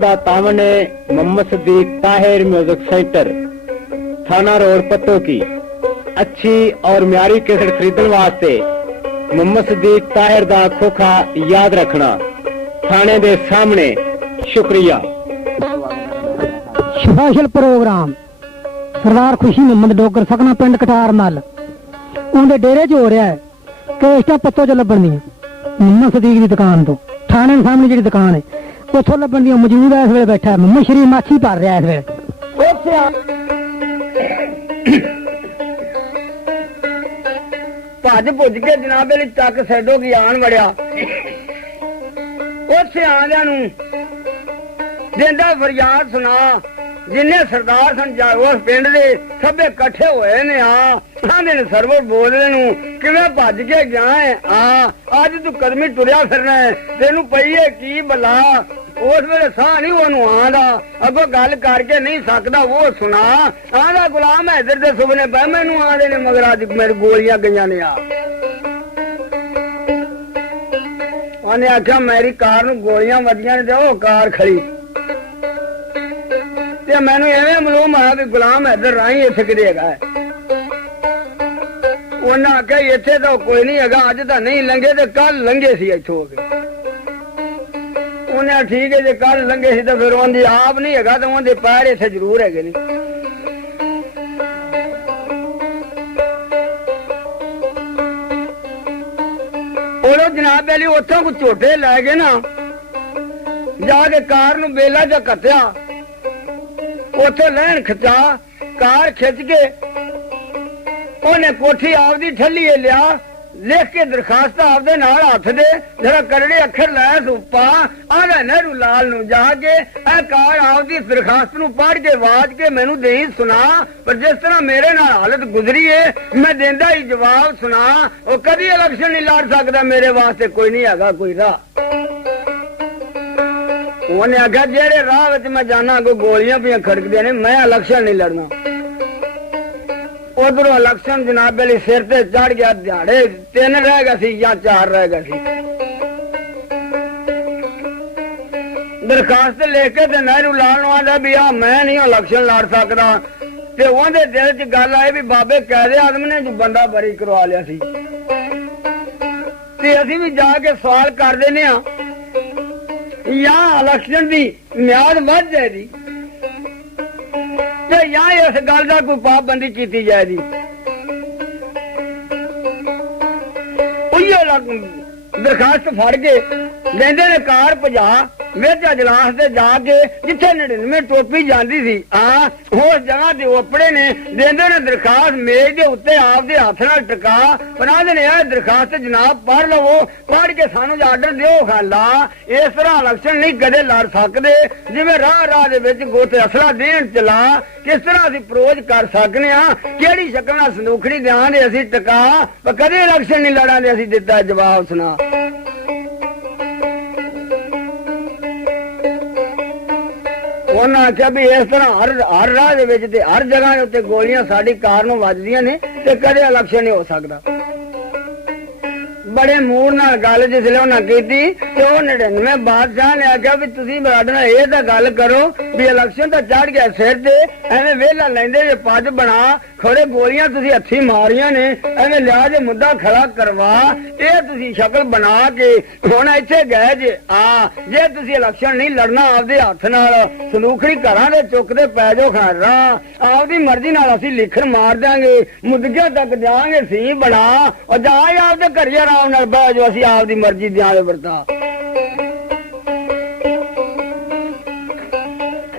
तामने Mohammad Sadiq Tahir music centre थाना road पत्तों की अच्छी और म्यारी कैसेट खरीदने वास्ते मोहम्मद सदीक ताहिर दा खोखा याद रखना थाने दे सामने। शुक्रिया। स्पेशल प्रोग्राम सरदार खुशी मोहम्मद डोगर सकना पिंड कटार मल उनके डेरे च हो रहा है कि इस पत्तों च लभन दी मोहम्मद सदीक की दुकान तो थाने के सामने जी दुकान है उतो लभन दी मौजूद है। इस वे बैठा है मोहम्मद शरीफ माछी भर रहा है इस वे भज भुज के जनाब चक सैडो की आन वड़िया उसे आंदिया देंदा फरियाद सुना जिन्ने सरदार सन उस पिंड दे सबे कट्ठे होए ने। आंदे ने सरवर बोलने नू किवें भज के गया है। अज तू कदमी टुरिया फिरना है तेनू पई है की भला। उस वेले साह नहीं ओनू आंदा अगो गल करके नहीं सकदा वो सुना। आंदा गुलाम हैदर दे सुपने पै मैनू आंदे ने मगर अज मेरी गोलियां गईयां ने। उन्हें आख्या मेरी कार नू गोलियां वजियां ने ते कार खड़ी ते मैनू एवें मालूम आया भी गुलाम हैदर राही इत्थे किते हैगा। उन्हें आख्या इत्थे तो कोई नहीं हैगा अज तां नहीं लंघे ते कल लंघे सी इत्थों हो के। उन्हें ठीक है जे कल लंघे सी तो फिर उनकी आप नहीं हैगा तो उनके पैर इत्थे जरूर हैगे ने। ओलो जनाब अली उथों कुछ झोटे लै गए ना जाके कार नू बेला च कत्या उथे लैन खचा कार खिंच के उन्हें कोठी आपदी ठल्ली लिया लिख के दरखास्त आपदे नाल हथ दे जरा करड़े अखर लै सूपा आधा नेहरू लाल नू जाके ए कार आपदी दरखास्त नू पढ़ के वाज के मैनू देही सुना। पर जिस तरह मेरे नाल हालत गुजरी है मैं देंदा ही जवाब सुना। वो कदी इलेक्शन नहीं लड़ सकदा मेरे वास्ते कोई नहीं हैगा कोई राह। उन्हें आख्या जेड़े राह विच मैं जाना कोई गोलियां पियां खड़कदियां ने मैं इलेक्शन नहीं लड़ना। उधरों इलेक्शन जनाब अली सिर ते चढ़ गया दिहाड़े 3 रह गए सी या 4 रह गए सी। दरखास्त लेके ते नेहरू लाल नू आंदा भी मैं नहीं इलेक्शन लड़ सकदा ते उहदे दिल च गल आई भी बाबे कायदे आज़म ने जो बंदा बरी करवा लिया सी ते असीं भी जाके सवाल कर देने या इलेक्शन दी म्याद वध जाएगी या इस गल का कोई पाबंदी की जाएगी। दरखास्त फड़ के देंदे ने कार भजा विच अजलास से जाके जिथे 99 टोपी जाती सी उस जगह ते ओपड़े ने देंदे ने दरखास्त मेज के उत्ते आपदे हथ नाल टका बनांदे ने दरखास्त जनाब पढ़ लवो पढ़ के सानू आर्डर दिओ खाला। इस तरह इलेक्शन नहीं कदे लड़ सकदे जिवें राह राह दे विच गोते असला देण चला किस तरह असीं अप्रोच कर सकने किहड़ी शक्ल नाल संदूखड़ी देआंगे असीं टका पर कदे इलेक्शन नहीं लड़ांगे। असीं दित्ता जवाब सुना। उन्हें आख्या भी इस तरह हर राह हर जगह उत्ते गोलियां साडी कार नू वजदियां ने ते कदे इलेक्शन नहीं हो सकदा। बड़े मूड नाल गल जिसले उन्हें की ते 99 बादशाह ने आख्या भी तुसीं साडे नाल इह तां गल करो भी इलेक्शन तां चढ़ गया सिर ते एवें वेला लैंदे जे पज बना खड़े गोलियां तुसीं हत्थी मारियां ने एवें लिया जे मुद्दा खड़ा करवा ये तुसीं शक्ल बना के हुण इत्थे गए जे तुसीं इलेक्शन नहीं लड़ना आपदे हथ नाल संदूखड़ी घरां दे चुकदे पै जाओ खारा आपदी मर्जी नाल असीं लिखण मार देंगे मुद्दगियां तक जांगे सी बना और जाए आपदे घरे आराम नाल बह जाओ असीं आपदी मर्जी देंगे वरता।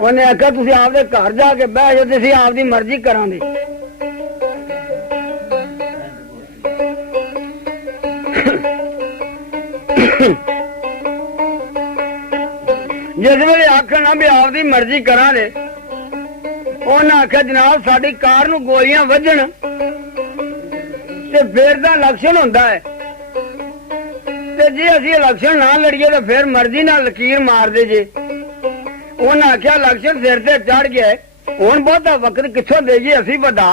उन्हें आख्या तुसीं आपदे घर जाके बह जाओ ते असीं आपदी मर्जी करांगे। जिस वेले आखना भी आपदी मर्जी करांगे उन्हें आख्या जनाब साडी कार नू गोलियां वजन ते फिर तां इलेक्शन हुंदा है ते जे असीं इलेक्शन ना लड़ीए तो फिर मर्जी नाल लकीर मार दे जे। उन्हें आख्या इलेक्शन सिर ते चढ़ गया हुण बहुता वक्त कित्थों देईए असीं वड्डा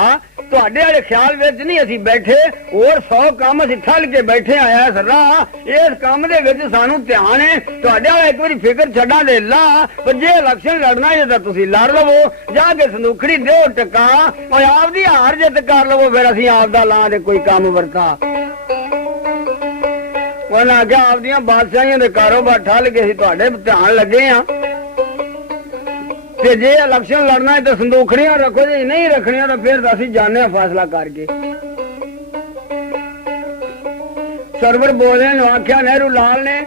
ਤੁਹਾਡੇ ਵਾਲੇ ਖਿਆਲ ਵਿੱਚ ਨਹੀਂ ਅਸੀਂ ਬੈਠੇ, ਹੋਰ 100 ਕੰਮ ਅਸੀਂ ਠੱਲ ਕੇ ਬੈਠੇ ਆਇਆ ਸਰਰਾ। ਇਸ ਕੰਮ ਦੇ ਵਿੱਚ ਸਾਨੂੰ ਧਿਆਨ ਹੈ। ਤੁਹਾਡੇ ਵਾਲਾ ਇੱਕ ਵਾਰੀ ਫਿਕਰ ਛੱਡਾਂ ਦੇ ਲਾ, ਪਰ ਜੇ ਇਲੈਕਸ਼ਨ ਲੜਨਾ ਜੇ ਤਾਂ ਤੁਸੀਂ ਲੜ ਲਵੋ, ਜਾ ਕੇ ਸੰਦੂਖੜੀ ਦਿਓ ਟਕਾ, ਉਹ ਆਪਦੀ ਹਾਰ ਜਿੱਤ ਕਰ ਲਵੋ, ਫਿਰ ਅਸੀਂ ਆਪਦਾ ਲਾਂ ਦੇ ਕੋਈ ਕੰਮ ਵਰਤਾ। ਉਹਨਾਂ ਆਖਿਆ ਆਪਦੀਆਂ ਬਾਦਸ਼ਾਹੀਆਂ ਦੇ ਕਾਰੋਬਾਰ ਠੱਲ ਕੇ ਅਸੀਂ ਤੁਹਾਡੇ ਧਿਆਨ ਲੱਗੇ ਆ, ਤੇ ਜੇ ਇਲੈਕਸ਼ਨ ਲੜਨਾ ਹੈ ਤਾਂ ਸੰਦੂਖੜੀਆਂ ਰੱਖੋ, ਜੇ ਨਹੀਂ ਰੱਖਣੀਆਂ ਤਾਂ ਫਿਰ ਅਸੀਂ ਜਾਣੇ ਆ ਫੈਸਲਾ ਕਰਕੇ। ਸਰਵਰ ਬੋਲੇ ਨੂੰ ਆਖਿਆ ਨਹਿਰੂ ਲਾਲ ਨੇ,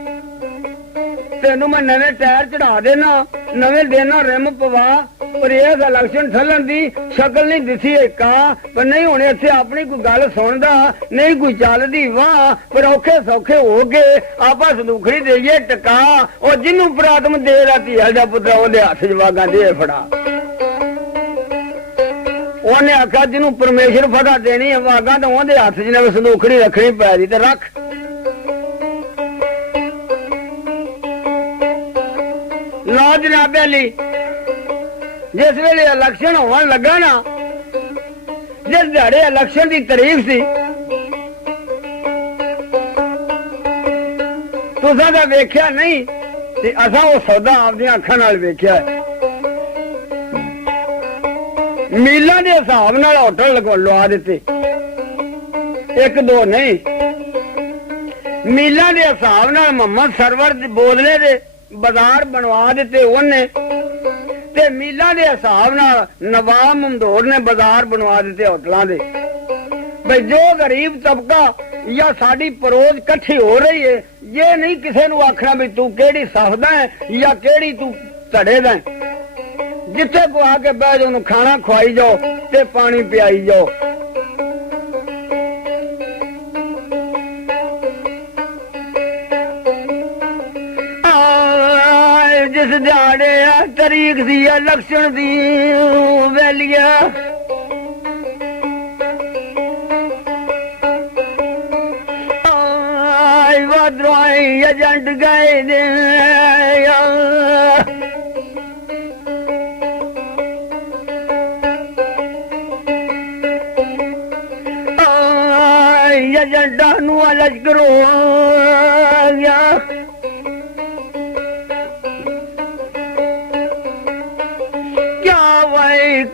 ਤੈਨੂੰ ਮੈਂ ਨਵੇਂ ਟਾਇਰ ਚੜਾ ਦੇਣਾ, ਨਵੇਂ ਦੇਣਾ ਰਿਮ ਪਵਾ, ਪਰ ਇਸ ਇਲੈਕਸ਼ਨ ਠੱਲਣ ਦੀ ਸ਼ਕਲ ਨਹੀਂ ਦਿਸੀ ਇੱਕਾ, ਪਰ ਨਹੀਂ ਹੁਣ ਇੱਥੇ ਆਪਣੀ ਕੋਈ ਗੱਲ ਸੁਣਦਾ ਨਹੀਂ, ਕੋਈ ਚੱਲਦੀ ਵਾਹ, ਪਰ ਔਖੇ ਸੌਖੇ ਹੋ ਗਏ ਆਪਾਂ ਸੰਦੂਖੜੀ ਦੇਈਏ ਟਕਾ, ਉਹ ਜਿਹਨੂੰ ਪ੍ਰਾਤਮ ਦੇ ਦਾ ਧੀਆ ਦਾ ਪੁੱਤਰਾ ਉਹਦੇ ਹੱਥ ਜਵਾਗਾਂ ਦੇ ਫੜਾ। ਉਹਨੇ ਆਖਿਆ ਜਿਹਨੂੰ ਪਰਮੇਸ਼ਰ ਫੜਾ ਦੇਣੀ ਹੈ ਵਾਗਾਂ ਤਾਂ ਉਹਦੇ ਹੱਥ 'ਚ ਨਵੇਂ ਸੰਦੂਖੜੀ ਰੱਖਣੀ ਪੈ ਦੀ, ਤੇ ਰੱਖ। ਲਓ ਜਨਾਬ ਅਲੀ, ਜਿਸ ਵੇਲੇ ਇਲੈਕਸ਼ਨ ਹੋਣ ਲੱਗਾ ਨਾ, ਜਿਸ ਦਿਹਾੜੇ ਇਲੈਕਸ਼ਨ ਦੀ ਤਾਰੀਖ ਸੀ, ਤੁਸੀਂ ਤਾਂ ਵੇਖਿਆ ਨਹੀਂ ਤੇ ਅਸਾਂ ਉਹ ਸੌਦਾ ਆਪਦੀਆਂ ਅੱਖਾਂ ਨਾਲ ਵੇਖਿਆ। ਮੀਲਾਂ ਦੇ ਹਿਸਾਬ ਨਾਲ ਹੋਟਲ ਲਵਾ ਦਿੱਤੇ, ਇੱਕ ਦੋ ਨਹੀਂ, ਮੀਲਾਂ ਦੇ ਹਿਸਾਬ ਨਾਲ ਮੁਹੰਮਦ ਸਰਵਰ ਦੇ ਬੋਦਲੇ ਦੇ ਬਾਜ਼ਾਰ ਬਣਵਾ ਦਿੱਤੇ ਉਹਨੇ, ਤੇ ਮੀਲਾਂ ਦੇ ਹਿਸਾਬ ਨਾਲ ਨਵਾਬ ਮਮਦੂਰ ਨੇ ਬਾਜ਼ਾਰ ਬਣਵਾ ਦਿੱਤੇ ਹੋਟਲਾਂ ਦੇ। ਬਈ ਜੋ ਗਰੀਬ ਤਬਕਾ ਜਾਂ ਸਾਡੀ ਪਰੋਜ਼ ਇਕੱਠੀ ਹੋ ਰਹੀ ਹੈ, ਇਹ ਨਹੀਂ ਕਿਸੇ ਨੂੰ ਆਖਣਾ ਵੀ ਤੂੰ ਕਿਹੜੀ ਸਫਦਾ ਹੈ ਜਾਂ ਕਿਹੜੀ ਤੂੰ ਧੜੇ ਦਾ, ਜਿੱਥੇ ਕੋ ਆ ਕੇ ਬਹਿ ਜਾ ਉਹਨੂੰ ਖਾਣਾ ਖਵਾਈ ਜਾਓ ਤੇ ਪਾਣੀ ਪਿਆਈ ਜਾਓ। ਜਿਸ ਦਿਹਾੜੇ ਤਾਰੀਖ ਦੀ ਇਲੈਕਸ਼ਨ ਦੀ ਵੈਲੀਆ, ਵਾਧਰੋਂ ਏਜੰਟ ਗਏ ਨੇ, ਏਜੰਟਾਂ ਨੂੰ ਲਸ਼ਕਰ ਹੋ ਗਿਆ।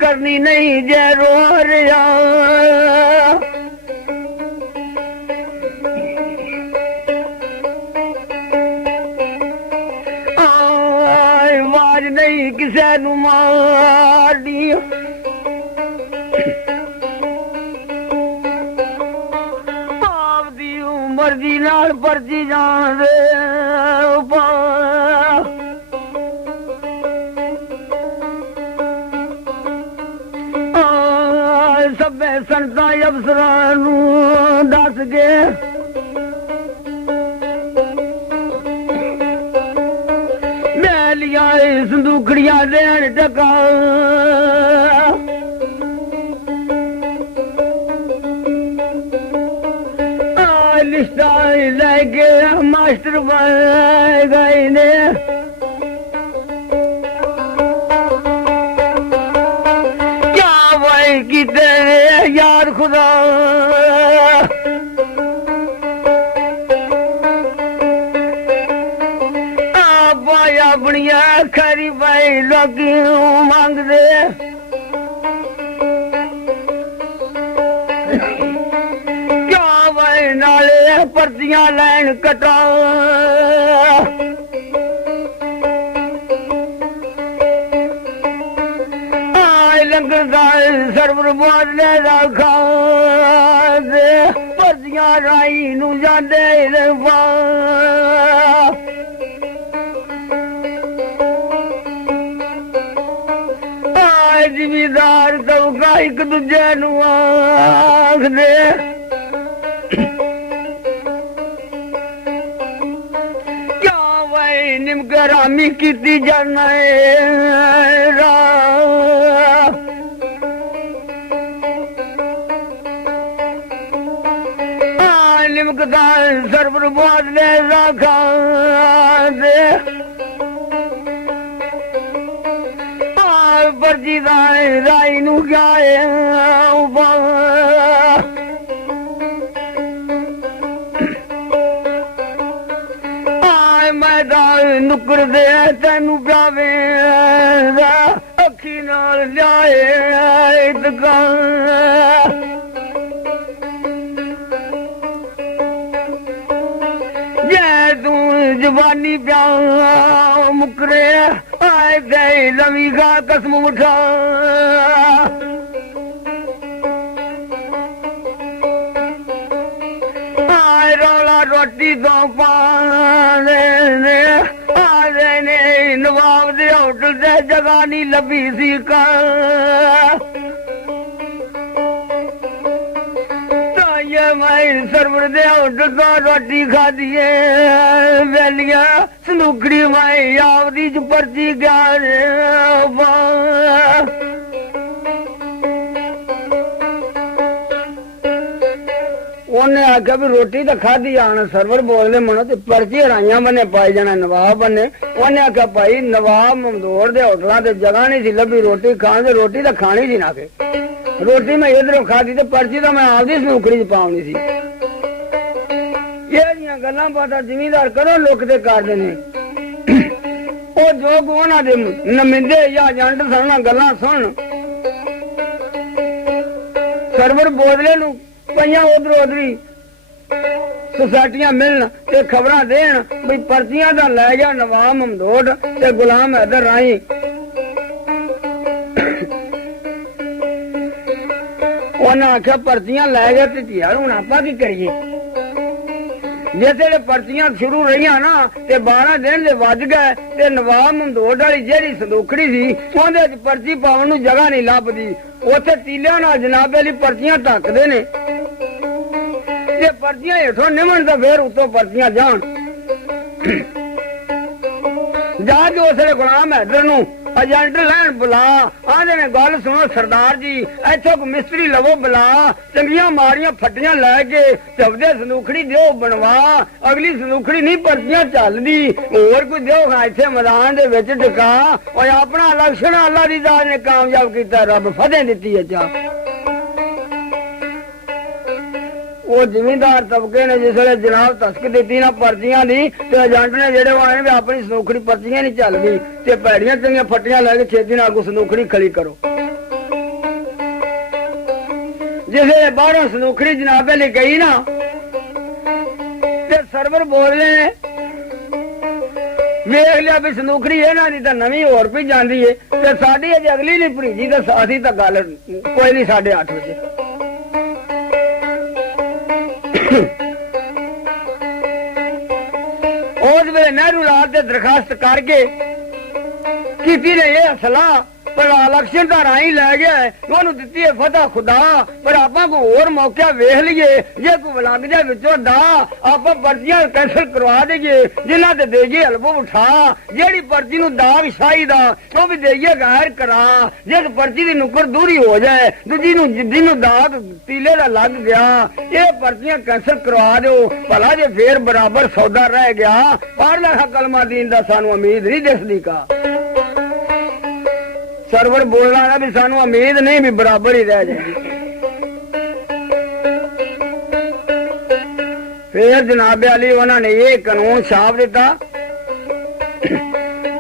करनी नहीं जे रो रहा, आवाज नहीं किसे नू मार दी, आप दी मर्जी नाल पर्ची जान दे ਸਭੇ ਸੰਤਾਂ ਅਫਸਰਾਂ ਨੂੰ ਦੱਸ ਕੇ ਮੈਂ ਲਿਆ ਸੰਦੂਖੜੀਆਂ ਦੇਣ ਟਕਾ, ਲਿਸਟਾਂ ਲੈ ਕੇ ਮਾਸਟਰ ਬਣ ਗਏ ਨੇ। ਕੀਤੇ ਯਾਰ ਖੁਦਾ ਆਇਆ ਆਪਣੀਆਂ ਖਰੀ ਭਾਈ ਲੋਕੀ ਮੰਗਦੇ, ਕਿਉਂ ਭਾਈ ਨਾਲੇ ਪਰਚੀਆਂ ਲੈਣ ਕਟਾ, ਲੰਗਰਦਾਰ ਸਰਵਰ ਬੋਦਲੇ ਦਾ ਖਾਦੇ, ਪਰਚੀਆਂ ਰਾਈ ਨੂੰ ਜਾਂਦੇ ਰਵਾ। ਜ਼ਿਮੀਦਾਰ ਤਬਕਾ ਇੱਕ ਦੂਜੇ ਨੂੰ ਆਖਦੇ, ਕਿਉਂ ਵਈ ਨਿਮਕਰਾਮੀ ਕੀਤੀ ਜਾਣਾ ਰਾ, ਨਿਮਕਦਾਰ ਸਰਵਰ ਬੋਦਲੇ ਦਾ ਖਾਦੇ, ਪਰਚੀ ਦਾ ਰਾਈ ਨੂੰ ਗਾਏ ਫਿਰਦੇ ਤੈਨੂੰ ਪਿਆਵੇ ਅੱਖੀ ਨਾਲ ਲਿਆਏ ਦੁਕਾਨ ਜੇ ਤੂੰ ਜਵਾਨੀ ਪਿਆ ਮੁਕਰੇ ਆਏ ਗਏ ਲਵੀ ਗਾ ਕਸਮ ਉਠਾ ਆਏ ਰੌਲਾ ਰੋਟੀ ਤੋਂ ਪਾਣੇ ਨੇ ਆਏ ਨੇ ਨਵਾਬ ਦੇ ਹੋਟਲ ਤੇ ਜਗ੍ਹਾ ਨਹੀਂ ਲੱਭੀ ਸੀ ਕਾ ਮੈਂ ਸਰਵਰ ਦੇ ਹੋਟਲ ਤੋਂ ਰੋਟੀ ਖਾਧੀਏ ਵੇਲੀਆਂ ਸਨੂਕੜੀ ਮੈਂ ਆਪਦੀ ਚ ਪਰਚੀ ਗਿਆ ਉਹਨੇ ਆਖਿਆ ਵੀ ਰੋਟੀ ਤਾਂ ਖਾਧੀ ਆਣ ਸਰਵਰ ਬੋਲਦੇ ਮਨੋ ਤੇ ਪਰਚੀ ਹਰਾਈਆਂ ਬੰਨੇ ਪਾਈ ਜਾਣਾ ਨਵਾਬ ਬੰਨੇ ਉਹਨੇ ਆਖਿਆ ਭਾਈ ਨਵਾਬ ਮਮਦੂਰ ਦੇ ਹੋਟਲਾਂ ਤੇ ਜਗ੍ਹਾ ਨਹੀਂ ਸੀ ਲੱਭੀ ਰੋਟੀ ਖਾਣ ਤੇ ਰੋਟੀ ਤਾਂ ਖਾਣੀ ਸੀ ਨਾ ਕੇ ਰੋਟੀ ਮੈਂ ਇਧਰੋਂ ਖਾਧੀ ਤੇ ਪਰਚੀ ਤਾਂ ਮੈਂ ਆਪਦੀ ਸਨੂਕੜੀ ਚ ਪਾਉਣੀ ਸੀ ਇਹ ਜੀਆਂ ਗੱਲਾਂ ਬਾਤਾਂ ਜ਼ਿਮੀਂਦਾਰ ਕਦੋਂ ਲੁੱਕ ਤੇ ਕਰਦੇ ਨੇ ਉਹ ਜੋ ਉਹਨਾਂ ਦੇ ਨਮਿੰਦੇ ਜਾਂ ਏਜੰਟ ਸਨ ਗੱਲਾਂ ਸੁਣ ਸਰਵਰ ਬੋਦਲੇ ਨੂੰ ਪਈਆਂ ਉਧਰੋਂ ਉਧਰੀ ਸੁਸਾਇਟੀਆਂ ਮਿਲਣ ਤੇ ਖਬਰਾਂ ਦੇਣ ਵੀ ਪਰਚੀਆਂ ਦਾ ਲੈ ਗਿਆ ਨਵਾਬ ਮਮਦੂਦ ਤੇ ਗੁਲਾਮ ਹੈਦਰ ਰਾਈ ਉਹਨਾਂ ਆਖਿਆ ਪਰਚੀਆਂ ਲੈ ਗਏ ਤੇ ਯਾਰ ਹੁਣ ਆਪਾਂ ਕੀ ਕਰੀਏ ਜਿਸੇ ਪਰਚੀਆਂ ਸ਼ੁਰੂ ਰਹੀਆਂ ਨਾ ਤੇ 12 ਦਿਨ ਦੇ ਵੱਜ ਗਏ ਤੇ ਨਵਾਬ ਮਮਦੂਦ ਵਾਲੀ ਜਿਹੜੀ ਸੰਦੂਖੜੀ ਸੀ ਉਹਦੇ ਚ ਪਰਚੀ ਪਾਉਣ ਨੂੰ ਜਗ੍ਹਾ ਨਹੀਂ ਲੱਭਦੀ ਉੱਥੇ ਤੀਲਿਆਂ ਨਾਲ ਜਨਾਬੇ ਲਈ ਪਰਚੀਆਂ ਢੱਕਦੇ ਨੇ ਜੇ ਪਰਚੀਆਂ ਹੇਠੋਂ ਨਿਮਣ ਤਾਂ ਫੇਰ ਉੱਤੋਂ ਪਰਚੀਆਂ ਜਾਣ ਜਾ ਜੋ ਉਸਲੇ ਗੁਲਾਮ ਹੈਦਰ ਨੂੰ ਏਜੰਟ ਲੈਣ ਬੁਲਾ ਆਂਦੇ ਨੇ ਗੱਲ ਸੁਣੋ ਸਰਦਾਰ ਜੀ ਇੱਥੋਂ ਕੋ ਮਿਸਤਰੀ ਲਵੋ ਬੁਲਾ ਚੰਗੀਆਂ ਮਾਰੀਆਂ ਫੱਟੀਆਂ ਲੈ ਕੇ ਚਵਦੇ ਸੰਦੂਖੜੀ ਦਿਓ ਬਣਵਾ ਅਗਲੀ ਸੰਦੂਖੜੀ ਨਹੀਂ ਪਰਚੀਆਂ ਚੱਲਦੀ ਹੋਰ ਕੋਈ ਦਿਓ ਇੱਥੇ ਮੈਦਾਨ ਦੇ ਵਿੱਚ ਟਿਕਾ ਓਏ ਆਪਣਾ ਲਕਸ਼ਣ ਅੱਲਾ ਦੀ ਜ਼ਾਤ ਨੇ ਕਾਮਯਾਬ ਕੀਤਾ ਰੱਬ ਫਤਿਹ ਦਿੱਤੀ ਹੈ ਚਾ ਉਹ ਜ਼ਿਮੀਂਦਾਰ ਤਬਕੇ ਨੇ ਜਿਸ ਵੇਲੇ ਜਨਾਬ ਤਸਕ ਦਿੱਤੀ ਨਾ ਪਰਚੀਆਂ ਦੀ ਤੇ ਏਜੰਟ ਨੇ ਜਿਹੜੇ ਆਏ ਵੀ ਆਪਣੀ ਸੰਦੂਖੜੀ ਪਰਚੀਆਂ ਨਹੀਂ ਚੱਲਦੀ ਤੇ ਭੈੜੀਆਂ ਚੰਗੀਆਂ ਫੱਟੀਆਂ ਲੈ ਕੇ ਛੇਤੀ ਨਾਲ ਕੋ ਸੰਦੂਖੜੀ ਖਲੀ ਕਰੋ ਜਿਸ ਵੇਲੇ ਬਾਹਰੋਂ ਸੰਦੂਖੜੀ ਜਨਾਬੇ ਲਈ ਗਈ ਨਾ ਤੇ ਸਰਵਰ ਬੋਲਦੇ ਨੇ ਵੇਖ ਲਿਆ ਵੀ ਸੰਦੂਖੜੀ ਇਹਨਾਂ ਦੀ ਤਾਂ ਨਵੀਂ ਹੋਰ ਵੀ ਜਾਂਦੀ ਏ ਤੇ ਸਾਡੀ ਅਜੇ ਅਗਲੀ ਨਹੀਂ ਭਰੀਜੀ ਤਾਂ ਅਸੀਂ ਤਾਂ ਗੱਲ ਕੋਈ ਨਹੀਂ 8:30 ਵਜੇ ਉਸ ਵੇਲੇ ਨਹਿਰੂ ਲਾਲ ਤੇ ਦਰਖਾਸਤ ਕਰਕੇ ਕੀਤੀ ਨੇ ਇਹ ਸਲਾਹ ਪਰ ਇਲੈਕਸ਼ਨ ਦਾ ਰਾਈ ਲੈ ਗਿਆ ਉਹਨੂੰ ਦਿੱਤੀ ਹੈ ਫਤਹ ਖੁਦਾ ਪਰ ਆਪਾਂ ਕੋ ਹੋਰ ਮੌਕਾ ਵੇਖ ਲਈਏ ਜੇ ਕੋਈ ਵਲੰਗ ਜਾ ਵਿੱਚੋਂ ਦਾ ਆਪਾਂ ਪਰਚੀਆਂ ਕੈਂਸਲ ਕਰਵਾ ਦੇਈਏ ਜਿਨ੍ਹਾਂ ਤੇ ਦੇਈਏ ਹਲਵੋ ਉਠਾ ਜਿਹੜੀ ਪਰਚੀ ਨੂੰ ਦਾਗ ਸ਼ਾਹੀ ਦਾ ਉਹ ਵੀ ਦੇਈਏ ਗੈਰ ਕਰਾ ਜੇ ਪਰਚੀ ਦੀ ਨੁਕਰ ਦੂਰੀ ਹੋ ਜਾਏ ਦੂਜੀ ਨੂੰ ਜਿਹਨੂੰ ਦਾਗ ਤੀਲੇ ਦਾ ਲੱਗ ਗਿਆ ਇਹ ਪਰਚੀਆਂ ਕੈਂਸਲ ਕਰਵਾ ਦਿਓ ਭਲਾ ਜੇ ਫੇਰ ਬਰਾਬਰ ਸੌਦਾ ਰਹਿ ਗਿਆ ਪੜ੍ਹ ਲਿਖਾ ਕਲਮਾ ਦੀਨ ਦਾ ਸਾਨੂੰ ਉਮੀਦ ਨਹੀਂ ਦਿਸਦੀ ਕਾ ਸਰਵਰ ਬੋਲਣਾ ਨਾ ਵੀ ਸਾਨੂੰ ਉਮੀਦ ਨਹੀਂ ਵੀ ਬਰਾਬਰ ਹੀ ਰਹਿ ਜਾਏਗੀ ਫਿਰ ਜਨਾਬ ਅਲੀ ਉਹਨਾਂ ਨੇ ਇਹ ਕਾਨੂੰਨ ਛਾਪ ਦਿੱਤਾ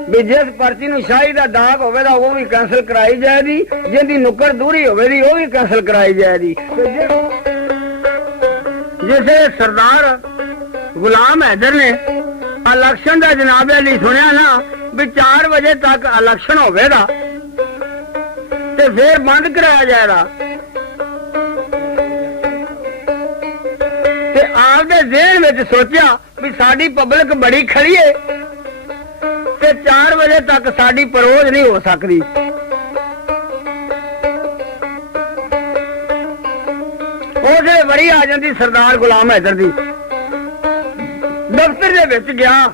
ਵੀ ਜਿਸ ਪਰਚੀ ਨੂੰ ਸ਼ਾਹੀ ਦਾ ਦਾਗ ਹੋਵੇਗਾ ਉਹ ਵੀ ਕੈਂਸਲ ਕਰਾਈ ਜਾਏਗੀ ਜਿਹਦੀ ਨੁਕਰ ਦੂਰੀ ਹੋਵੇਗੀ ਉਹ ਵੀ ਕੈਂਸਲ ਕਰਾਈ ਜਾਏਗੀ ਜਿਸੇ ਸਰਦਾਰ ਗੁਲਾਮ ਹੈਦਰ ਨੇ ਇਲੈਕਸ਼ਨ ਦਾ ਜਨਾਬ ਅਲੀ ਸੁਣਿਆ ਨਾ ਵੀ 4 ਵਜੇ ਤੱਕ ਇਲੈਕਸ਼ਨ ਹੋਵੇਗਾ ਤੇ ਫੇਰ ਬੰਦ ਕਰਾਇਆ ਜਾਏਗਾ ਤੇ ਆਪਦੇ ਜ਼ਿਹਨ ਵਿੱਚ ਸੋਚਿਆ ਵੀ ਸਾਡੀ ਪਬਲਿਕ ਬੜੀ ਖੜੀ ਏ ਤੇ 4 ਵਜੇ ਤੱਕ ਸਾਡੀ ਪਰੋਜ਼ ਨਹੀਂ ਹੋ ਸਕਦੀ ਉਹਦੇ ਵਰੀ ਆ ਜਾਂਦੀ ਸਰਦਾਰ ਗੁਲਾਮ ਹੈਦਰ ਦੀ ਦਫ਼ਤਰ ਦੇ ਵਿੱਚ ਗਿਆ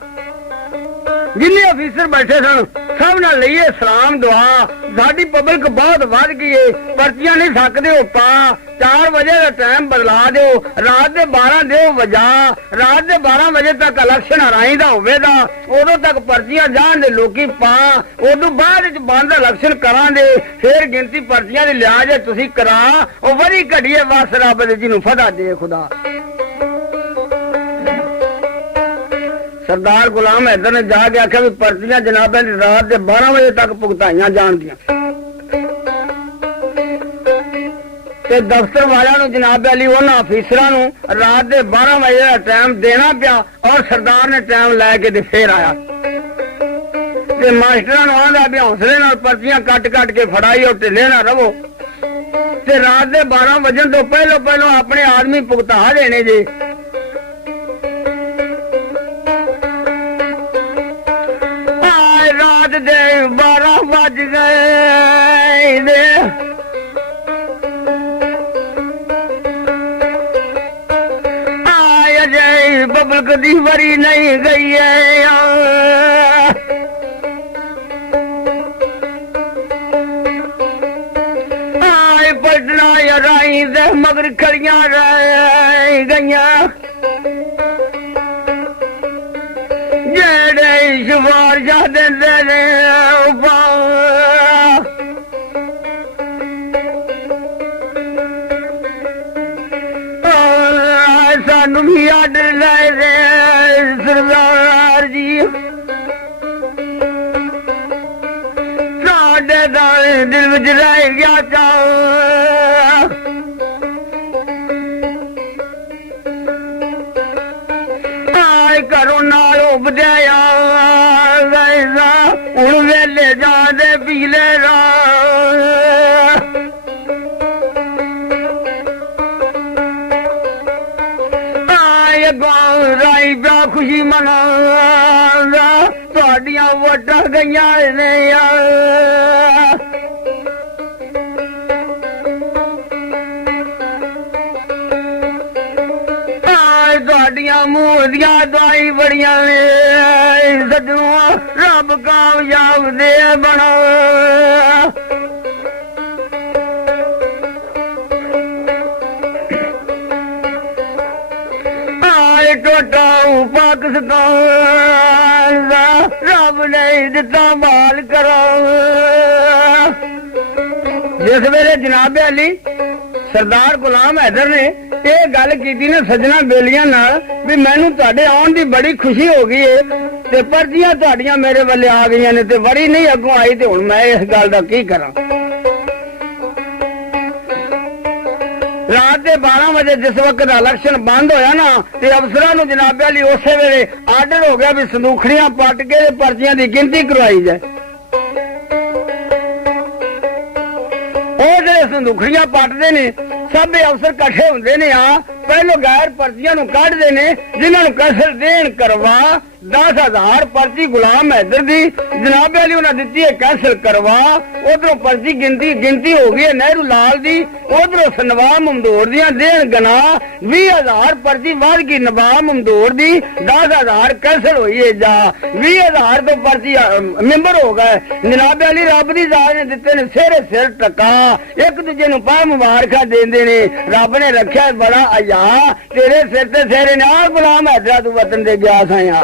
ਜਿੰਨੇ ਅਫੀਸਰ ਬੈਠੇ ਸਨ ਸਭ ਨਾਲ ਲਈਏ ਸਲਾਮ ਦੁਆ ਸਾਡੀ ਪਬਲਿਕ ਬਹੁਤ ਵੱਧ ਗਈ ਏ ਪਰਚੀਆਂ ਨਹੀਂ ਸਕਦੇ ਹੋ ਪਾ 4 ਵਜੇ ਦਾ ਟਾਈਮ ਬਦਲਾ ਦਿਓ ਰਾਤ ਦੇ 12 ਦਿਓ ਵਜਾ ਰਾਤ ਦੇ 12 ਵਜੇ ਤੱਕ ਇਲੈਕਸ਼ਨ ਹਰਾਈ ਦਾ ਹੋਵੇਗਾ ਉਦੋਂ ਤੱਕ ਪਰਚੀਆਂ ਜਾਣ ਦੇ ਲੋਕੀ ਪਾ ਉਦੋਂ ਬਾਅਦ ਵਿੱਚ ਬੰਦ ਇਲੈਕਸ਼ਨ ਕਰਾਂਗੇ ਫੇਰ ਗਿਣਤੀ ਪਰਚੀਆਂ ਦੀ ਲਿਆ ਜੇ ਤੁਸੀਂ ਕਰਾ ਉਹ ਵਰੀ ਘੜੀਏ ਵਸ ਰੱਬ ਦੇ ਜਿਹਨੂੰ ਫਦਾ ਦੇ ਖੁਦਾ सरदार गुलाम हैदर ने जाके आख्या भी पर्चियां जनाबे रात के 12 बजे तक भुगताइयां जाणदियां ते दफ्तर वालों नूं जनाब अली उन्हां अफीसरां नूं रात के 12 बजे का टाइम देना पिया और सरदार ने टाइम लैके ते फिर आया ते मास्टरां नूं आंदा भी हौसले नाल पर्चियां कट कट के फड़ाई और ढिले ना रवो ते रात के 12 बजन तो पहलो पहलो अपने आदमी भुगता देने जे रात दे 12 बज गए बबल कदी वरी नहीं गई है आए पटना या राई दे मगर खड़ियां रह गईया जेड़े सिफारिशां देंदे ने सानू भी आर्डर लाए दे सरदार जी साडे दिल विच रह गया चाओ आए घरों नाल उपजाया हुण वेले जादे पीले राई प्या खुशी मना तुहाडियां वोटां गईयां ने तुहाडियां मूंह दियां दवाई बड़ियां ने सज्जनों रब कामयाब दे बना टोटाऊ पाकिस्तान रब नहीं दिता माल करो जिस वेले जनाब अली सरदार गुलाम हैदर ने यह गल की ना सजना बेलियां नाल भी मैनू तुहाडे आउण दी बड़ी खुशी हो गई है ते पर्चियां तुहाडियां मेरे वाले आ गई ने ते बड़ी नहीं अगों आई ते हुण मैं इस गल दा की करां रात के 12 बजे जिस वक्त इलेक्शन बंद होया ना ते अफसरां नूं जनाब अली उस वेले आर्डर हो गया भी संदूखड़ियां पट के पर्चियां की गिनती करवाई जाए और संदूखड़ियां पटते ने सब अफसर कट्ठे होंदे ने पहलो गैर पर्चियां नूं कढदे ने जिन्हां नूं कैसल देन करवा 10,000 पर्ची गुलाम हैदर दी जनाब अली उन्हें दिती है कैंसिल करवा उधरों पर्ची गिनती हो गई है नेहरू लाल दी उधरों नवाब ममदूर दियां देन गना 20,000 पर्ची वध गई नवाब ममदूर दी 10,000 कैंसिल हुई है जा 20,000 तो पर्ची मेंबर हो गए जनाब अली रब दी जात ने दिते ने सिरे सिर टका एक दूजे नूं पा मुबारकां देंदे ने रब ने रखिया बड़ा अया तेरे सिर ते सिरे ने आ गुलाम हैदरा तू वतन दे गया साया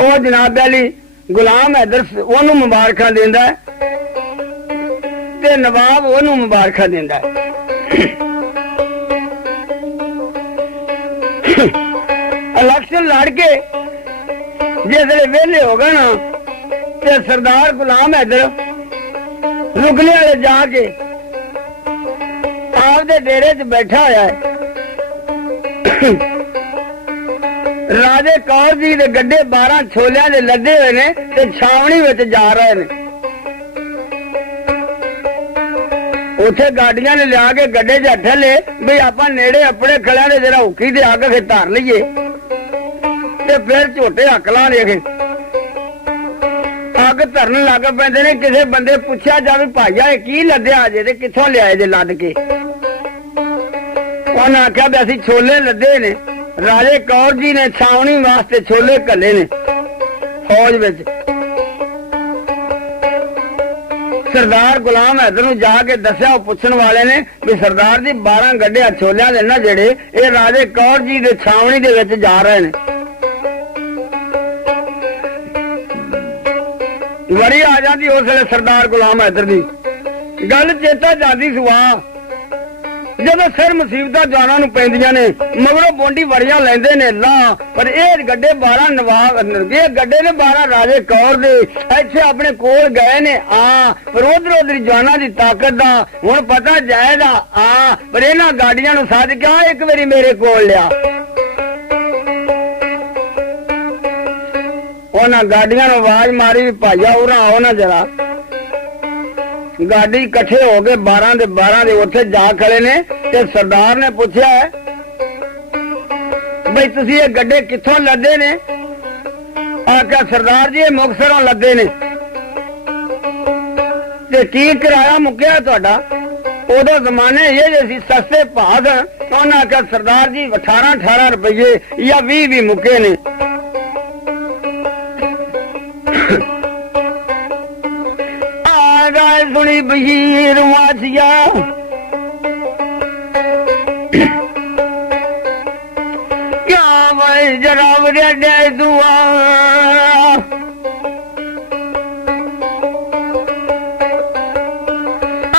ओ जनाब अली गुलाम हैदर ओनू मुबारकां देंदा ते नवाब ओनू मुबारकां देंदा इलेक्शन लड़ के जिसले वेले हो गए ना ते सरदार गुलाम हैदर रुकने वाले जाके आपदे डेरे च बैठा होया है राजे कौर जी दे गड्डे 12 छोलियां दे लदे हुए ने ते छावनी विच जा रहे ने उथे गाड़ियां ने लिया के गड्डे च हट्ठ ले भी आपां नेड़े अपने खड़ियां दे जरा हुक्की दे अग के धर लईए ते फिर झोटे हक ला लेके अग धरन लग पैंदे ने किसे बंदे पुछया जावे भाईया की लद्या जे ते कित्थों लियाए जे लद के उन्हें आख्या भी असी छोले लदे ने राजे कौर जी ने छावनी वास्ते छोले घले ने फौज विच सरदार गुलाम हैदर नूं जाके दस्या पुछण वाले ने भी सरदार जी 12 गड्ढे छोलियां दे ना जेड़े ये राजे कौर जी दे छावनी दे विच जा रहे ने वरी आ जाती उस वेले सरदार गुलाम हैदर दी गल चेता जाती सुआ ਜਦੋਂ ਸਿਰ ਮੁਸੀਬਤਾਂ ਜਾਨਾਂ ਨੂੰ ਪੈਂਦੀਆਂ ਨੇ ਮਗਰੋਂ ਬੋਂਡੀ ਵੜੀਆਂ ਲੈਂਦੇ ਨੇ ਲਾ ਪਰ ਇਹ ਗੱਡੇ 12 ਨਵਾਬ ਇਹ ਗੱਡੇ ਨੇ 12 ਰਾਜੇ ਕੌਰ ਦੇ ਇੱਥੇ ਆਪਣੇ ਕੋਲ ਗਏ ਨੇ ਪਰ ਉਧਰ ਜਾਨਾਂ ਦੀ ਤਾਕਤ ਦਾ ਹੁਣ ਪਤਾ ਜਾਏਗਾ ਪਰ ਇਹਨਾਂ ਗਾਡੀਆਂ ਨੂੰ ਸੱਦ ਕੇ ਇੱਕ ਵਾਰੀ ਮੇਰੇ ਕੋਲ ਲਿਆ। ਉਹਨਾਂ ਗਾਡੀਆਂ ਨੂੰ ਆਵਾਜ਼ ਮਾਰੀ ਵੀ ਭਾਈਆ ਉਰਾਂ ਆਓ ਨਾ ਜਰਾ। ਗਾਡੀ ਇਕੱਠੇ ਹੋ ਕੇ 12 ਦੇ ਉੱਥੇ ਜਾ ਖੜੇ ਨੇ ਤੇ ਸਰਦਾਰ ਨੇ ਪੁੱਛਿਆ ਬਈ ਤੁਸੀਂ ਇਹ ਗੱਡੇ ਕਿੱਥੋਂ ਲੱਦੇ ਨੇ? ਆਖਿਆ ਸਰਦਾਰ ਜੀ ਇਹ ਮੁਕਤਸਰੋਂ ਲੱਦੇ ਨੇ। ਤੇ ਕੀ ਕਿਰਾਇਆ ਮੁੱਕਿਆ ਤੁਹਾਡਾ? ਉਦੋਂ ਜ਼ਮਾਨੇ ਇਹ ਜੇ ਸੀ ਸਸਤੇ ਭਾਅ ਸਨ। ਉਹਨਾਂ ਆਖਿਆ ਸਰਦਾਰ ਜੀ 18 ਰੁਪਏ ਜਾਂ 20 ਮੁੱਕੇ ਨੇ। ਸੁਣੀ ਬਸ਼ੀਰ ਵਾਸੀਆ ਕਿਆ ਮੈਂ ਜਨਾਬ ਦੇ ਦੁਆ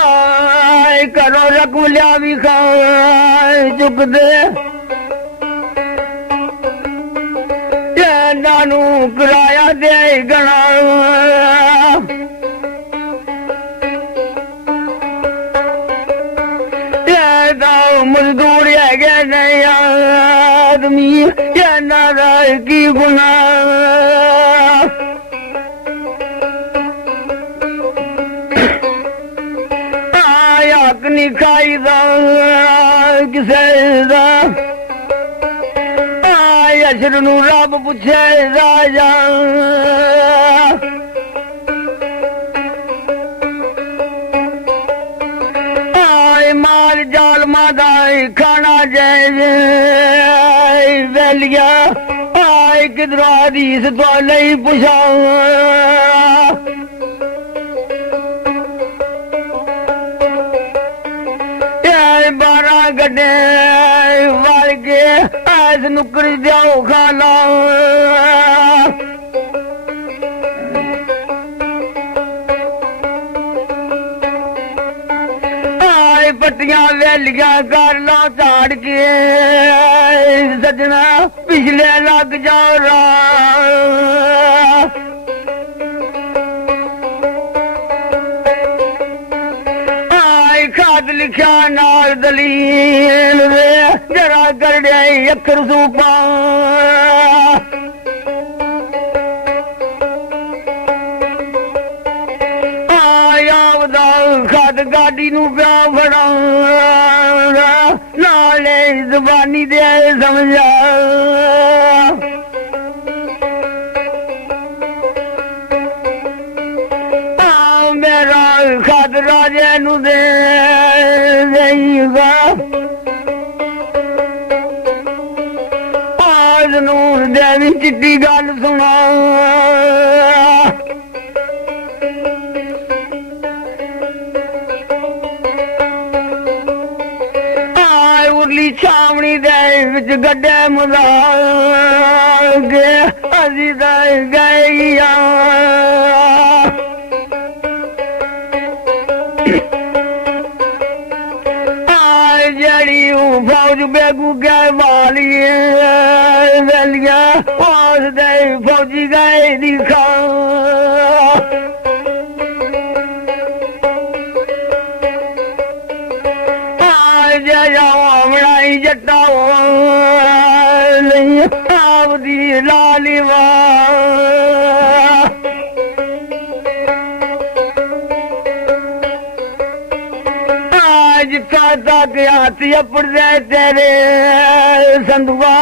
ਆਏ ਕਰੋ ਰਕੁਲਿਆ ਵੀ ਖਾਏ ਚੁੱਕਦੇ ਇਹਨਾਂ ਨੂੰ ਕਿਰਾਇਆ ਦੇ ਗਣਾ ਮਜ਼ਦੂਰ ਹੈਗੇ ਨੇ ਆਦਮੀ ਇਹਨਾਂ ਦਾ ਕੀ ਗੁਨਾਹ ਹੱਕ ਨਹੀਂ ਖਾਈਦਾ ਕਿਸੇ ਦਾ ਅਸ਼ਰ ਨੂੰ ਰੱਬ ਪੁੱਛੇ ਰਾਜਾ ਮਾਲ ਜਾਲਮਾਂ ਦਾ ਖਾਣਾ ਜਾਇਜ਼ ਵੈਲੀਆ ਕਿਧਰੋਂ ਹਦੀਸ ਤੋਂ ਲਈ ਪੁਛਾਂ ਇਹ 12 ਗੱਡੇ ਵੜ ਕੇ ਐਸ ਨੁਕਰ ਜਾਓ ਖਾਣਾ ਪੱਟੀਆਂ ਵੈਲੀਆਂ ਕਰ ਲਾ ਝਾੜ ਕੇ ਸਜਣਾ ਪਿਛਲੇ ਲੱਗ ਜਾਓ ਰਾਹ ਖਾਦ ਲਿਖਿਆ ਨਾਲ ਦਲੀਲ ਜਰਾ ਕਰੜਿਆ ਅੱਖਰ ਸੂਪਾ ਗਾਡੀ ਨੂੰ ਪਿਆ ਫੜਾ ਨਾਲੇ ਜ਼ਬਾਨੀ ਦੇ ਸਮਝਾ ਮੇਰਾ ਖਤ ਰਾਜੇ ਨੂੰ ਦੇ ਦੇਗਾ ਆਜ ਨੂੰ ਦੇਵੀ ਚਿੱਟੀ ਗੱਲ ਸੁਣਾ ਛਾਵਣੀ ਦੇ ਵਿੱਚ ਗੱਡੇ ਮੁਲਾਲ ਕੇ ਅਸੀਂ ਤਾਂ ਗਈਆਂ ਜਿਹੜੀ ਉਹ ਫੌਜ ਬੇਗੂ ਗਏ ਵਾਲੀ ਵੈਲੀਆਂ ਉਸ ਦੇ ਫੌਜੀ ਗਏ ਦਿਖਾ ਬਣਾਈ ਜੱਟਾ ਨਹੀਂ ਆਪਦੀ ਲਾਲੀਵਾ ਜਿੱਥਾ ਤੱਕ ਹੱਥ ਅੱਪੜਦੇ ਤੇਰੇ ਸੰਧੂਆ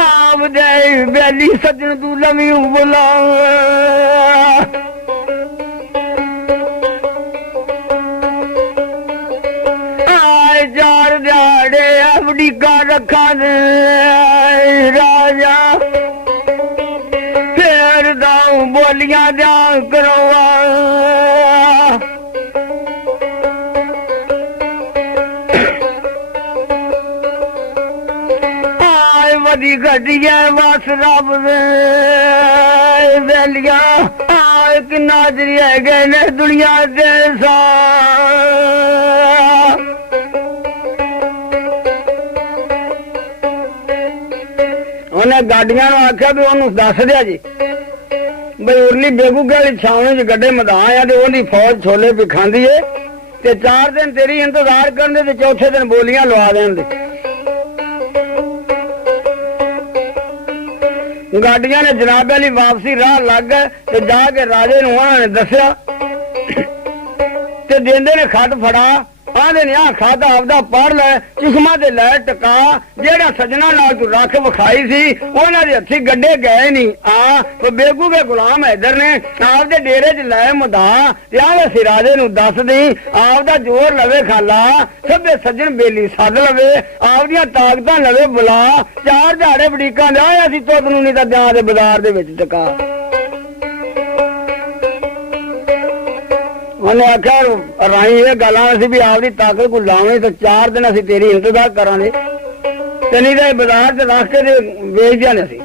ਆਪਦੇ ਬੈਲੀ ਸੱਜਣ ਤੂੰ ਲਵੀ ਬੁਲਾ ਚਾਰ ਦਿਹਾੜੇ ਅਵਡੀਕਾ ਰੱਖਾਂ ਦੇ ਰਾਜਾ ਫੇਰ ਦਾਉ ਬੋਲੀਆਂ ਦਿਆਂ ਕਰਵਾ ਆਏ ਵਧੀ ਘਟਿਆ ਵਸ ਰੱਬ ਵੇਲੀਆਂ ਇੱਕ ਨਾਜ਼ਰੀ ਹੈਗੇ ਨੇ ਦੁਨੀਆ ਦੇ ਉਹਨੇ ਗਾਡੀਆਂ ਨੂੰ ਆਖਿਆ ਵੀ ਉਹਨੂੰ ਦੱਸ ਦਿਆ ਜੀ ਬਈ ਉਰਲੀ ਬੇਗੂਕੇ ਵਾਲੀ ਛਾਉਣੀ ਚ ਗੱਡੇ ਮੈਦਾਨ ਆ ਤੇ ਉਹਦੀ ਫੌਜ ਛੋਲੇ ਵੀ ਖਾਂਦੀ ਏ ਤੇ 4 ਦਿਨ ਤੇਰੀ ਇੰਤਜ਼ਾਰ ਕਰਨ ਦੇ ਤੇ ਚੌਥੇ ਦਿਨ ਬੋਲੀਆਂ ਲਵਾ ਦੇਣ ਦੇ। ਗਾਡੀਆਂ ਨੇ ਜਨਾਬੇ ਵਾਲੀ ਵਾਪਸੀ ਰਾਹ ਲੱਗ ਗਏ ਤੇ ਜਾ ਕੇ ਰਾਜੇ ਨੂੰ ਉਹਨਾਂ ਨੇ ਦੱਸਿਆ ਤੇ ਦਿੰਦੇ ਨੇ ਖੱਤ ਫੜਾ ਆਂਦੇ ਨੇ ਆ ਖੱਤ ਆਪਦਾ ਪੜ ਲੈ ਚਸ਼ਮਾ ਤੇ ਲੈ ਟਕਾ ਜਿਹੜਾ ਸੱਜਣਾ ਨਾਲ ਤੂੰ ਰੱਖ ਵਿਖਾਈ ਸੀ ਉਹਨਾਂ ਦੇ ਹੱਥੀ ਗੱਡੇ ਗਏ ਨਹੀਂ ਆ ਬੇਗੂ ਦੇ ਗੁਲਾਮ ਹੈਦਰ ਨੇ ਆਪਦੇ ਡੇਰੇ 'ਚ ਲੈ ਮੁਦਾ ਤੇ ਆਵੇ ਸੀ ਰਾਜੇ ਨੂੰ ਦੱਸ ਦੀ ਆਪਦਾ ਜ਼ੋਰ ਲਵੇ ਖਾਲਾ ਸਭੇ ਸੱਜਣ ਬੇਲੀ ਸੱਦ ਲਵੇ ਆਪਦੀਆਂ ਤਾਕਤਾਂ ਲਵੇ ਬੁਲਾ 4 ਝਾੜੇ ਬੜੀਕਾਂ ਦੇ ਆਇਆ ਸੀ ਤੁੱਤ ਨੂੰ ਨਹੀਂ ਤਾਂ ਜਾਂ ਦੇ ਬਾਜ਼ਾਰ ਦੇ ਵਿੱਚ ਟਕਾ। ਉਹਨੇ ਆਖਿਆ ਰਾਈ ਇਹ ਗੱਲਾਂ ਅਸੀਂ ਵੀ ਆਪਦੀ ਤਾਕਤ ਕੋ ਲਾਉਣੀ ਤਾਂ 4 ਦਿਨ ਅਸੀਂ ਤੇਰੀ ਇੰਤਜ਼ਾਰ ਕਰਾਂਗੇ ਤੇ ਨਹੀਂ ਤਾਂ ਬਾਜ਼ਾਰ 'ਚ ਰੱਖ ਕੇ ਵੇਚ ਜਾਣੇ ਸੀ।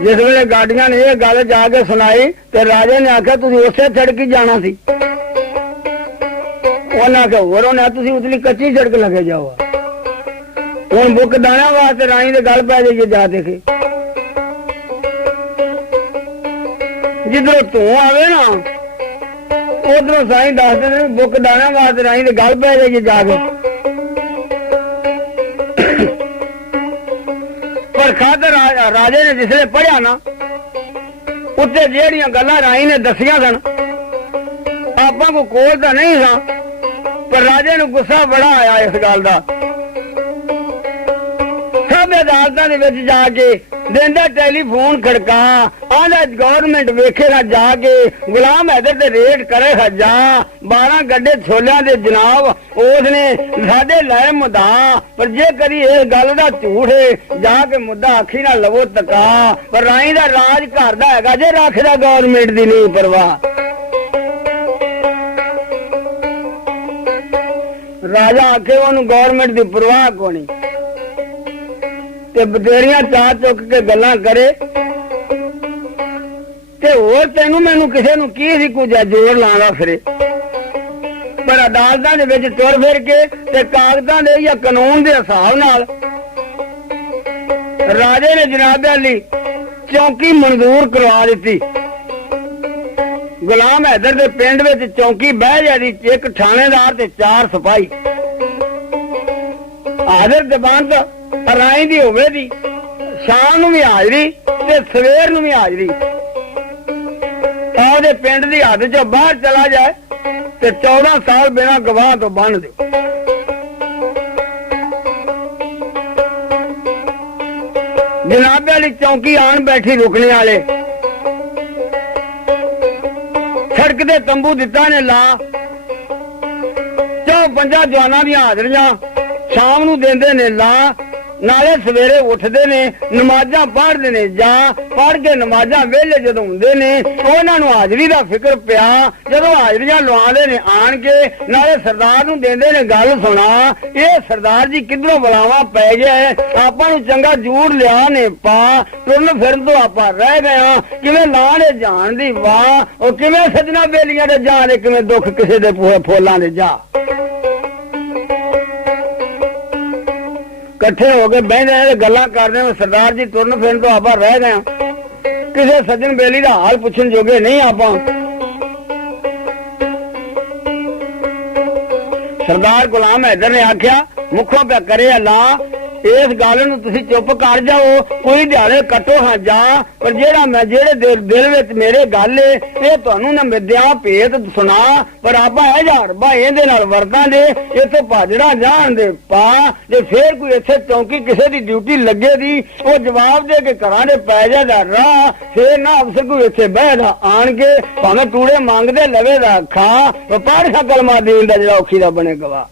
ਜਿਸ ਵੇਲੇ ਗਾਡੀਆਂ ਨੇ ਇਹ ਗੱਲ ਜਾ ਕੇ ਸੁਣਾਈ ਤੇ ਰਾਜੇ ਨੇ ਆਖਿਆ ਤੁਸੀਂ ਉਸੇ ਸੜਕ ਹੀ ਜਾਣਾ ਸੀ। ਉਹਨਾਂ ਆਖਿਆ ਹੋਰ ਉਹਨੇ ਤੁਸੀਂ ਉਤਲੀ ਕੱਚੀ ਸੜਕ ਲੱਗੇ ਜਾਓ। ਹੁਣ ਬੁੱਕ ਦਾਣਾ ਵਾਸਤੇ ਰਾਈ ਦੇ ਗੱਲ ਪੈ ਜਾਈਏ ਜਾ ਦੇਖੇ ਜਿੱਧਰੋਂ ਤੂੰ ਆਵੇ ਨਾ ਉਧਰੋਂ ਸਾਈਂ ਦੱਸਦੇ ਨੇ ਬੁੱਕ ਦਾਣਾ ਵਾਸਤੇ ਰਾਈ ਦੇ ਗੱਲ ਪੈ ਜਾਈਏ ਜਾ ਕੇ। ਪਰ ਖਾਦਰ ਰਾਜੇ ਨੇ ਜਿਸਲੇ ਪੜਿਆ ਨਾ ਉੱਤੇ ਜਿਹੜੀਆਂ ਗੱਲਾਂ ਰਾਈ ਨੇ ਦੱਸੀਆਂ ਸਨ ਆਪਾਂ ਕੋ ਕੋਲ ਤਾਂ ਨਹੀਂ ਸਾਂ ਪਰ ਰਾਜੇ ਨੂੰ ਗੁੱਸਾ ਬੜਾ ਆਇਆ ਇਸ ਗੱਲ ਦਾ। ਸਭ ਅਦਾਲਤਾਂ ਦੇ ਵਿੱਚ ਜਾ ਕੇ ਦਿੰਦਾ ਟੈਲੀਫੋਨ ਖੜਕਾ ਆਂਦਾ ਗਵਰਨਮੈਂਟ ਵੇਖੇਗਾ ਜਾ ਕੇ ਗੁਲਾਮ ਹੈਦਰ ਤੇ ਰੇਟ ਕਰੇਗਾ ਜਾ 12 ਗੱਡੇ ਛੋਲਿਆਂ ਦੇ ਜਨਾਬ ਉਸਨੇ ਸਾਡੇ ਲੈ ਮੁੱਦਾ ਪਰ ਜੇ ਕਰੀ ਇਸ ਗੱਲ ਦਾ ਝੂਠ ਜਾ ਕੇ ਮੁੱਦਾ ਅੱਖੀ ਨਾਲ ਲਵੋ ਤਕਾ ਪਰ ਰਾਈ ਦਾ ਰਾਜ ਘਰ ਦਾ ਹੈਗਾ ਜੇ ਰੱਖਦਾ ਗਵਰਨਮੈਂਟ ਦੀ ਨਹੀਂ ਪਰਵਾਹ। ਰਾਜਾ ਆਖੇ ਉਹਨੂੰ ਗਵਰਨਮੈਂਟ ਦੀ ਪਰਵਾਹ ਕੋਣੀ ਤੇ ਬਥੇਰੀਆਂ ਚਾਹ ਚੁੱਕ ਕੇ ਗੱਲਾਂ ਕਰੇ ਤੇ ਹੋਰ ਤੈਨੂੰ ਮੈਨੂੰ ਕਿਸੇ ਨੂੰ ਕੀ ਸੀ ਕੁਝ ਜ਼ੋਰ ਲਾਉਣਾ ਫਿਰੇ ਪਰ ਅਦਾਲਤਾਂ ਦੇ ਵਿੱਚ ਤੁਰ ਫਿਰ ਕੇ ਤੇ ਕਾਗਜ਼ਾਂ ਦੇ ਜਾਂ ਕਾਨੂੰਨ ਦੇ ਹਿਸਾਬ ਨਾਲ ਰਾਜੇ ਨੇ ਜਨਾਬ ਅਲੀ ਚੌਂਕੀ ਮਨਜ਼ੂਰ ਕਰਵਾ ਦਿੱਤੀ। ਗੁਲਾਮ ਹੈਦਰ ਦੇ ਪਿੰਡ ਵਿੱਚ ਚੌਂਕੀ ਬਹਿ ਜਾਂਦੀ ਇੱਕ ਥਾਣੇਦਾਰ ਤੇ 4 ਸਿਪਾਹੀ ਹਾਜ਼ਰ ਜ਼ਬਾਨਤ ਰਾਈ ਦੀ ਹੋਵੇ ਦੀ ਸ਼ਾਮ ਨੂੰ ਵੀ ਹਾਜ਼ਰੀ ਤੇ ਸਵੇਰ ਨੂੰ ਵੀ ਹਾਜ਼ਰੀ ਉਹਦੇ ਪਿੰਡ ਦੀ ਹੱਦ ਚੋਂ ਬਾਹਰ ਚਲਾ ਜਾਏ ਤੇ 14 ਸਾਲ ਬਿਨਾਂ ਗਵਾਹ ਤੋਂ ਬੰਨ ਦਿਓ। ਜਨਾਬ ਵਾਲੀ ਚੌਂਕੀ ਆਣ ਬੈਠੀ ਰੁਕਣੇ ਵਾਲੇ ਸੜਕ ਦੇ ਤੰਬੂ ਦਿੱਤਾ ਨੇ ਲਾ 4-5 ਜਵਾਨਾਂ ਦੀਆਂ ਹਾਜ਼ਰੀਆਂ ਸ਼ਾਮ ਨੂੰ ਦਿੰਦੇ ਨੇ ਲਾ ਨਾਲੇ ਸਵੇਰੇ ਉੱਠਦੇ ਨੇ ਨਮਾਜ਼ਾਂ ਪੜ੍ਹਦੇ ਨੇ ਜਾਂ ਪੜ੍ਹ ਕੇ ਨਮਾਜ਼ਾਂ ਵੇਲੇ ਜਦੋਂ ਹੁੰਦੇ ਨੇ ਉਹਨਾਂ ਨੂੰ ਹਾਜ਼ਰੀ ਦਾ ਫਿਕਰ ਪਿਆ ਜਦੋਂ ਹਾਜ਼ਰੀਆਂ ਲਵਾਉਂਦੇ ਨੇ ਆਣ ਕੇ ਨਾਲੇ ਸਰਦਾਰ ਨੂੰ ਦਿੰਦੇ ਨੇ ਗੱਲ ਸੁਣਾ ਇਹ ਸਰਦਾਰ ਜੀ ਕਿੱਧਰੋਂ ਬੁਲਾਵਾ ਪੈ ਗਿਆ ਆਪਾਂ ਨੂੰ ਚੰਗਾ ਜੂੜ ਲਿਆ ਨੇ ਪਾ ਤੁਰਨ ਫਿਰਨ ਤੋਂ ਆਪਾਂ ਰਹਿ ਗਏ ਕਿਵੇਂ ਲਾਣੇ ਜਾਣ ਦੀ ਵਾਹ ਉਹ ਕਿਵੇਂ ਸੱਜਣਾ ਬੇਲੀਆਂ ਦੇ ਜਾਣ ਕਿਵੇਂ ਦੁੱਖ ਕਿਸੇ ਦੇ ਫੁੱਲਾਂ ਦੇ ਜਾ ਇਕੱਠੇ ਹੋ ਕੇ ਬਹਿੰਦੇ ਗੱਲਾਂ ਕਰਦੇ ਸਰਦਾਰ ਜੀ ਤੁਰਨ ਫਿਰਨ ਤੋਂ ਆਪਾਂ ਰਹਿ ਗਏ ਕਿਸੇ ਸੱਜਣ ਬੇਲੀ ਦਾ ਹਾਲ ਪੁੱਛਣ ਜੋਗੇ ਨਹੀਂ ਆਪਾਂ। ਸਰਦਾਰ ਗੁਲਾਮ ਹੈਦਰ ਨੇ ਆਖਿਆ ਮੁੱਖੋਂ ਪਿਆ ਕਰੇ ਅੱਲਾ ਇਸ ਗੱਲ ਨੂੰ ਤੁਸੀਂ ਚੁੱਪ ਕਰ ਜਾਓ ਕੋਈ ਦਿਹਾੜੇ ਕੱਟੋ ਹਾਂ ਜਾ ਪਰ ਜਿਹੜਾ ਮੈਂ ਜਿਹੜੇ ਦਿਲ ਵਿੱਚ ਮੇਰੇ ਗੱਲ ਇਹ ਤੁਹਾਨੂੰ ਨਾ ਮਿੱਦਿਆਂ ਭੇਤ ਸੁਣਾ ਪਰ ਆਪਾਂ ਇਹ ਹੜਬਾ ਇਹਦੇ ਨਾਲ ਵਰਤਾਂ ਦੇ ਇੱਥੇ ਭਾਜੜਾ ਜਾਣ ਦੇ ਪਾ ਜੇ ਫੇਰ ਕੋਈ ਇੱਥੇ ਚੌਂਕੀ ਕਿਸੇ ਦੀ ਡਿਊਟੀ ਲੱਗੇ ਦੀ ਉਹ ਜਵਾਬ ਦੇ ਕੇ ਘਰਾਂ ਦੇ ਪੈ ਜਾਂਦਾ ਰਾਹ ਫੇਰ ਨਾ ਅਫਸਰ ਕੋਈ ਇੱਥੇ ਬਹਿਦਾ ਆਣ ਕੇ ਭਾਵੇਂ ਟੂੜੇ ਮੰਗਦੇ ਲਵੇ ਦਾ ਖਾ ਪੜ੍ਹ ਕਲਮਾ ਦੇਣ ਦਾ ਜਿਹੜਾ ਔਖੀ ਦਾ ਬਣੇ ਗਵਾ।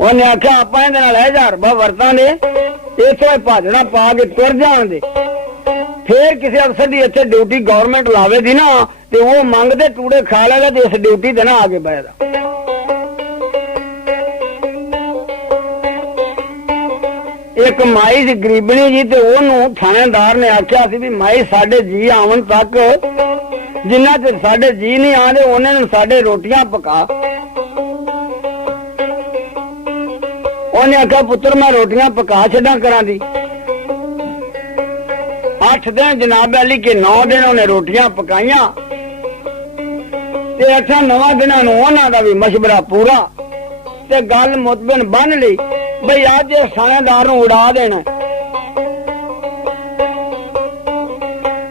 ਉਹਨੇ ਆਖਿਆ ਆਪਾਂ ਇਹਦੇ ਨਾਲ ਇਹ ਹੜਬਾ ਵਰਤਾਂ ਦੇ ਇੱਥੋਂ ਭਾਜੜਾ ਪਾ ਕੇ ਤੁਰ ਜਾਣ ਦੇ ਫੇਰ ਕਿਸੇ ਅਫਸਰ ਦੀ ਇੱਥੇ ਡਿਊਟੀ ਗਵਰਨਮੈਂਟ ਲਾਵੇ ਦੀ ਨਾ ਤੇ ਉਹ ਮੰਗਦੇ ਟੂੜੇ ਖਾ ਲੈਗਾ ਤੇ ਇਸ ਡਿਊਟੀ ਤੇ ਨਾ ਆ ਕੇ ਬਹਿਦਾ। ਇੱਕ ਮਾਈ ਸੀ ਗਰੀਬਣੀ ਜੀ, ਤੇ ਉਹਨੂੰ ਥਾਣੇਦਾਰ ਨੇ ਆਖਿਆ ਸੀ ਵੀ ਮਾਈ ਸਾਡੇ ਜੀ ਆਉਣ ਤੱਕ, ਜਿੰਨਾ ਚਿਰ ਸਾਡੇ ਜੀ ਨਹੀਂ ਆਉਂਦੇ ਉਹਨਾਂ ਨੂੰ ਸਾਡੇ ਰੋਟੀਆਂ ਪਕਾ। ਉਹਨੇ ਆਖਿਆ ਪੁੱਤਰ ਮੈਂ ਰੋਟੀਆਂ ਪਕਾ ਛੱਡਾਂ ਕਰਾਂ ਦੀ। 8 ਦਿਨ ਜਨਾਬ ਅਲੀ ਕੇ 9 ਦਿਨ ਉਹਨੇ ਰੋਟੀਆਂ ਪਕਾਈਆਂ, ਤੇ 8-9 ਦਿਨਾਂ ਨੂੰ ਉਹਨਾਂ ਦਾ ਵੀ ਮਸ਼ਵਰਾ ਪੂਰਾ, ਤੇ ਗੱਲ ਮੁਤਬਨ ਬੰਨ ਲਈ ਬਈ ਅੱਜ ਇਹ ਥਾਣੇਦਾਰ ਨੂੰ ਉਡਾ ਦੇਣਾ।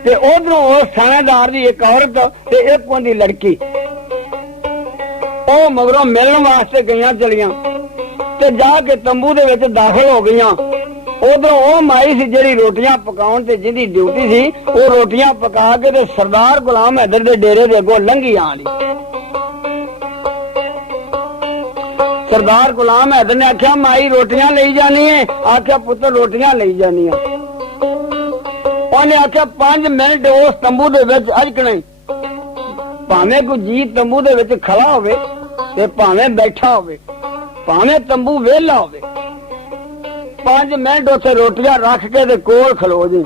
ਤੇ ਉਧਰੋਂ ਉਸ ਥਾਣੇਦਾਰ ਦੀ ਇੱਕ ਔਰਤ ਤੇ ਇੱਕ ਉਹਦੀ ਲੜਕੀ ਉਹ ਮਗਰੋਂ ਮਿਲਣ ਵਾਸਤੇ ਗਈਆਂ ਚਲੀਆਂ, ਤੇ ਜਾ ਕੇ ਤੰਬੂ ਦੇ ਵਿੱਚ ਦਾਖਲ ਹੋ ਗਈਆਂ। ਉਧਰੋਂ ਉਹ ਮਾਈ ਸੀ ਜਿਹੜੀ ਰੋਟੀਆਂ ਪਕਾਉਣ ਤੇ ਜਿਹਦੀ ਡਿਊਟੀ ਸੀ, ਉਹ ਰੋਟੀਆਂ ਪਕਾ ਕੇ ਤੇ ਸਰਦਾਰ ਗੁਲਾਮ ਹੈਦਰ ਦੇ ਡੇਰੇ ਦੇ ਅੱਗੋਂ ਲੰਘੀ ਆਣੀ। ਸਰਦਾਰ ਗੁਲਾਮ ਹੈਦਰ ਨੇ ਆਖਿਆ ਮਾਈ ਰੋਟੀਆਂ ਲਈ ਜਾਣੀ ਹੈ। ਆਖਿਆ ਪੁੱਤਰ ਰੋਟੀਆਂ ਲਈ ਜਾਣੀਆਂ। ਉਹਨੇ ਆਖਿਆ 5 ਮਿੰਟ ਉਸ ਤੰਬੂ ਦੇ ਵਿੱਚ ਅਜਕਣੇ, ਭਾਵੇਂ ਕੋਈ ਜੀ ਤੰਬੂ ਦੇ ਵਿੱਚ ਖੜਾ ਹੋਵੇ ਤੇ ਭਾਵੇਂ ਬੈਠਾ ਹੋਵੇ, ਭਾਵੇਂ ਤੰਬੂ ਵਿਹਲਾ ਹੋਵੇ, 5 ਮਿੰਟ ਉੱਥੇ ਰੋਟੀਆਂ ਰੱਖ ਕੇ ਤੇ ਕੋਲ ਖਲੋ ਜੀ।